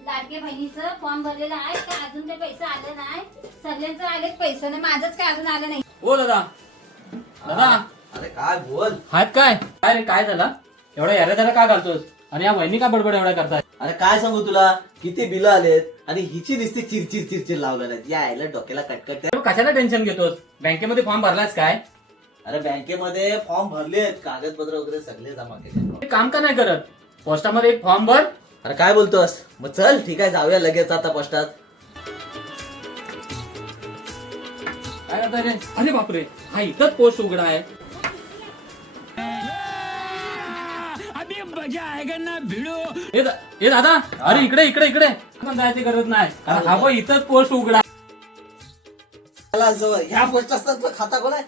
लाडके बहिणीचं फॉर्म भरलेला आहे का अजून काही पैसे आले नाही? सगळ्यांचं आलेत पैसे नाही, माझंच काय अजून आलं नाही. ओ दादा दादा, अरे काय बोल. हात काय काय रे, काय झाला? एवढा यारे त्याला का घालतोस आणि या वहिनी का बडबड एवढा करताय? अरे काय सांगू तुला, किती बिल आलेत आणि हिची नुसती चिरचिर चिरचिर लावलं नाही. या आईला डोक्याला कटकट. तू कशाला टेन्शन घेतोस? बँकेमध्ये फॉर्म भरलास काय? अरे बँकेमध्ये फॉर्म भरलेत, कागदपत्र वगैरे सगळे जमा केले. ते काम का नाही करत? पोस्टामध्ये एक फॉर्म भर. अरे काय बोलतोस? मग चल ठीक आहे, जाऊया लगेच आता पोस्टात. काय करताय रे? अरे बापरे, हा इथंच पोस्ट उघडा आहे. ए दादा, अरे इकडे इकडे इकडे पण जायची गरज नाही, कारण हा पण इथंच पोस्ट उघडा आहे. चला जवळ ह्या पोस्टात खाता कोण आहे?